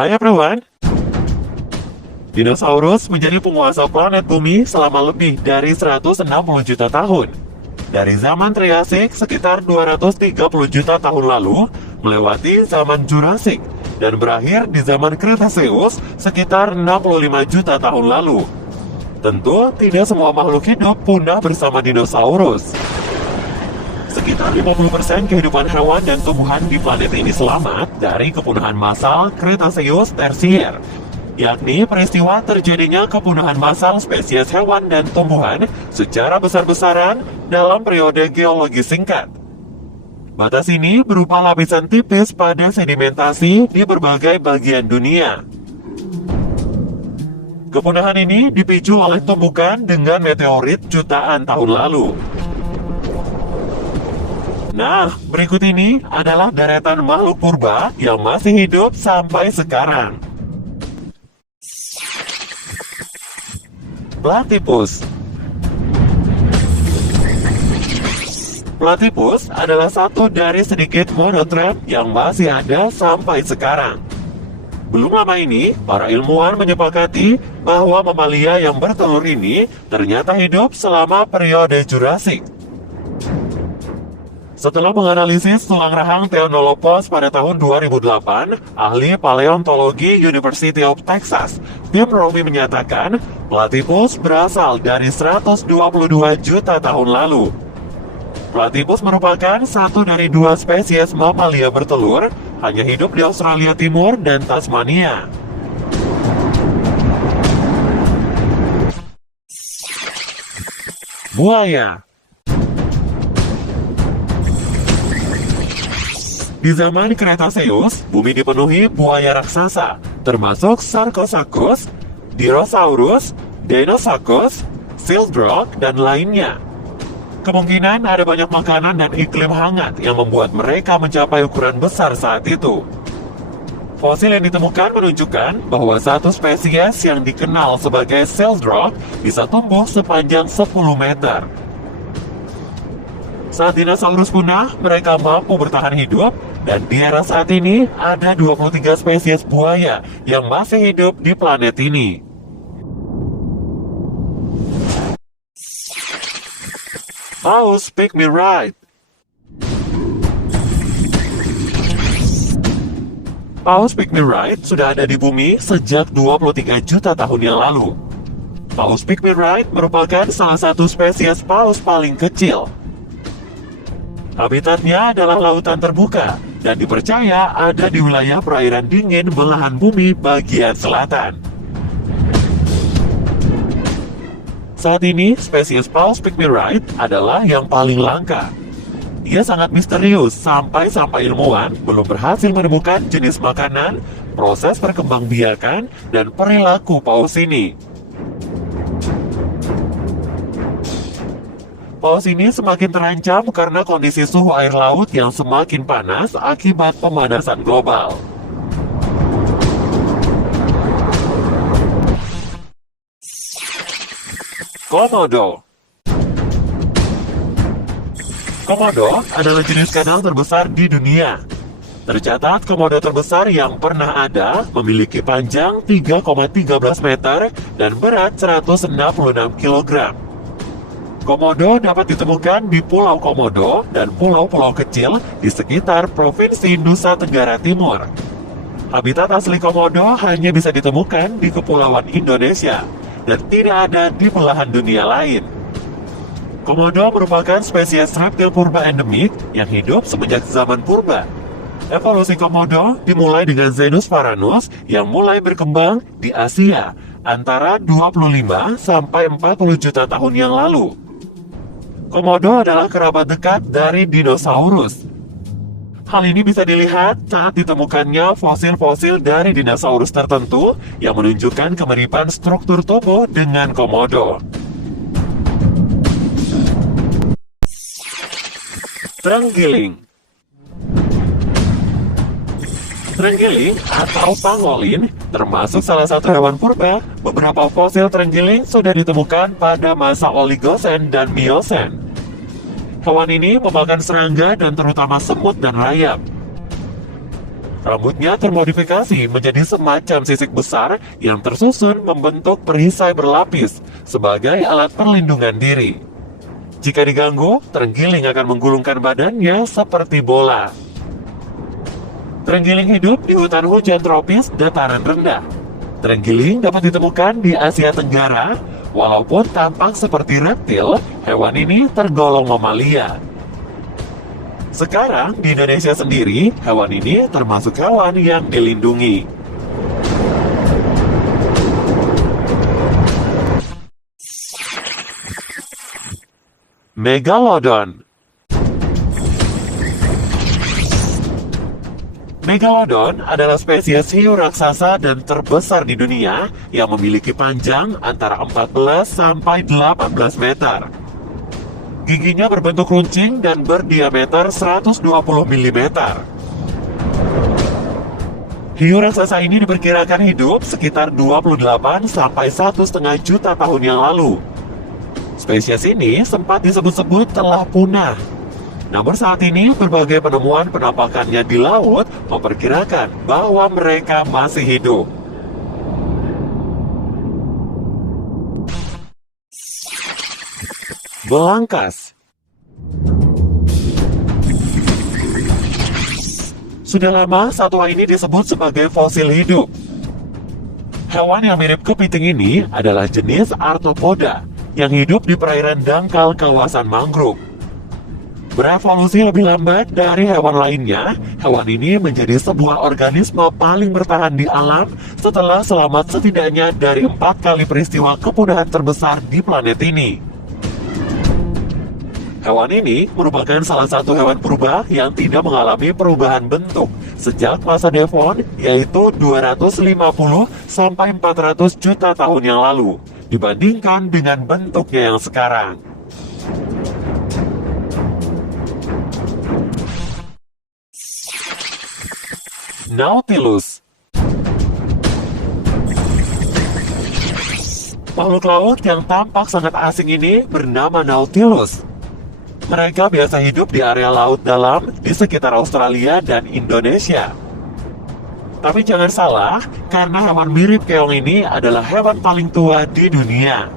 Hai everyone! Dinosaurus menjadi penguasa planet bumi selama lebih dari 160 juta tahun. Dari zaman Triasik sekitar 230 juta tahun lalu, melewati zaman Jurassic, dan berakhir di zaman Cretaceous sekitar 65 juta tahun lalu. Tentu, tidak semua makhluk hidup punah bersama dinosaurus. Sekitar 50% kehidupan hewan dan tumbuhan di planet ini selamat dari kepunahan massal Cretaceous Tertier, yakni peristiwa terjadinya kepunahan massal spesies hewan dan tumbuhan secara besar-besaran dalam periode geologi singkat. Batas ini berupa lapisan tipis pada sedimentasi di berbagai bagian dunia. Kepunahan ini dipicu oleh tumbukan dengan meteorit jutaan tahun lalu. Nah, berikut ini adalah deretan makhluk purba yang masih hidup sampai sekarang. Platypus. Platypus adalah satu dari sedikit monotrem yang masih ada sampai sekarang. Belum lama ini, para ilmuwan menyepakati bahwa mamalia yang bertelur ini ternyata hidup selama periode Jurassic. Setelah menganalisis tulang rahang Theanolopus pada tahun 2008, ahli paleontologi University of Texas, Tim Romy menyatakan Platypus berasal dari 122 juta tahun lalu. Platypus merupakan satu dari dua spesies mamalia bertelur, hanya hidup di Australia Timur dan Tasmania. Buaya. Di zaman Cretaceous, bumi dipenuhi buaya raksasa, termasuk Sarcosuchus, Dirosaurus, Deinosuchus, Silldrok, dan lainnya. Kemungkinan ada banyak makanan dan iklim hangat yang membuat mereka mencapai ukuran besar saat itu. Fosil yang ditemukan menunjukkan bahwa satu spesies yang dikenal sebagai Silldrok bisa tumbuh sepanjang 10 meter. Saat dinosaurus punah, mereka mampu bertahan hidup, dan di era saat ini ada 23 spesies buaya yang masih hidup di planet ini. Paus Pygmyrite. Paus Pygmyrite sudah ada di bumi sejak 23 juta tahun yang lalu. Paus Pygmyrite merupakan salah satu spesies paus paling kecil. Habitatnya adalah lautan terbuka dan dipercaya ada di wilayah perairan dingin belahan bumi bagian selatan. Saat ini, spesies Paus Pygmyrite adalah yang paling langka. Ia sangat misterius sampai ilmuwan belum berhasil menemukan jenis makanan, proses perkembangbiakan, dan perilaku paus ini. Paus ini semakin terancam karena kondisi suhu air laut yang semakin panas akibat pemanasan global. Komodo. Komodo adalah jenis kadal terbesar di dunia. Tercatat komodo terbesar yang pernah ada memiliki panjang 3,13 meter dan berat 166 kg. Komodo dapat ditemukan di Pulau Komodo dan pulau-pulau kecil di sekitar Provinsi Nusa Tenggara Timur. Habitat asli Komodo hanya bisa ditemukan di Kepulauan Indonesia dan tidak ada di belahan dunia lain. Komodo merupakan spesies reptil purba endemik yang hidup semenjak zaman purba. Evolusi Komodo dimulai dengan Zenus varanus yang mulai berkembang di Asia antara 25 sampai 40 juta tahun yang lalu. Komodo adalah kerabat dekat dari dinosaurus. Hal ini bisa dilihat saat ditemukannya fosil-fosil dari dinosaurus tertentu yang menunjukkan kemiripan struktur tubuh dengan komodo. Terenggiling. Terenggiling atau pangolin termasuk salah satu hewan purba. Beberapa fosil terenggiling sudah ditemukan pada masa Oligosen dan Miosen. Hewan ini memakan serangga dan terutama semut dan rayap. Rambutnya termodifikasi menjadi semacam sisik besar yang tersusun membentuk perisai berlapis sebagai alat perlindungan diri. Jika diganggu, terenggiling akan menggulungkan badannya seperti bola. Terenggiling hidup di hutan hujan tropis dataran rendah. Terenggiling dapat ditemukan di Asia Tenggara. Walaupun tampak seperti reptil, hewan ini tergolong mamalia. Sekarang, di Indonesia sendiri, hewan ini termasuk hewan yang dilindungi. Megalodon. Megalodon adalah spesies hiu raksasa dan terbesar di dunia yang memiliki panjang antara 14 sampai 18 meter. Giginya berbentuk runcing dan berdiameter 120 mm. Hiu raksasa ini diperkirakan hidup sekitar 28 sampai 1,5 juta tahun yang lalu. Spesies ini sempat disebut-sebut telah punah. Namun saat ini berbagai penemuan penampakannya di laut memperkirakan bahwa mereka masih hidup. Belangkas. Sudah lama satwa ini disebut sebagai fosil hidup. Hewan yang mirip kepiting ini adalah jenis Arthropoda yang hidup di perairan dangkal kawasan mangrove. Berevolusi lebih lambat dari hewan lainnya, hewan ini menjadi sebuah organisme paling bertahan di alam setelah selamat setidaknya dari 4 kali peristiwa kepunahan terbesar di planet ini. Hewan ini merupakan salah satu hewan purba yang tidak mengalami perubahan bentuk sejak masa Devon, yaitu 250 sampai 400 juta tahun yang lalu, dibandingkan dengan bentuknya yang sekarang. Nautilus. Makhluk laut yang tampak sangat asing ini bernama Nautilus. Mereka biasa hidup di area laut dalam di sekitar Australia dan Indonesia. Tapi jangan salah, karena hewan mirip keong ini adalah hewan paling tua di dunia.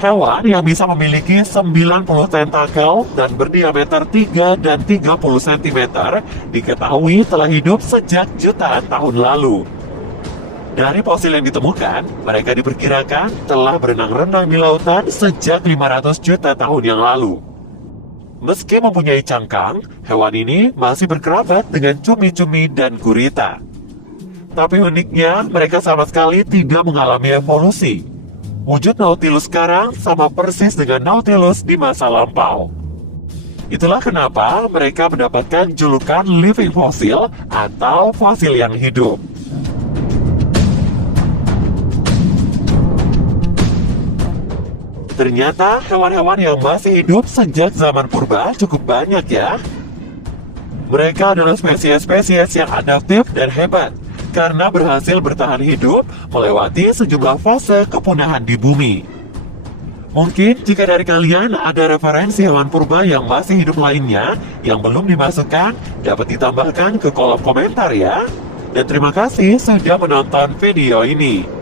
Hewan yang bisa memiliki 90 tentakel dan berdiameter 3 dan 30 cm diketahui telah hidup sejak jutaan tahun lalu. Dari fosil yang ditemukan, mereka diperkirakan telah berenang-renang di lautan sejak 500 juta tahun yang lalu. Meski mempunyai cangkang, hewan ini masih berkerabat dengan cumi-cumi dan gurita. Tapi uniknya, mereka sama sekali tidak mengalami evolusi. Wujud Nautilus sekarang sama persis dengan Nautilus di masa lampau. Itulah kenapa mereka mendapatkan julukan living fossil atau fosil yang hidup. Ternyata hewan-hewan yang masih hidup sejak zaman purba cukup banyak ya. Mereka adalah spesies-spesies yang adaptif dan hebat karena berhasil bertahan hidup melewati sejumlah fase kepunahan di bumi. Mungkin jika dari kalian ada referensi hewan purba yang masih hidup lainnya yang belum dimasukkan, dapat ditambahkan ke kolom komentar ya. Dan terima kasih sudah menonton video ini.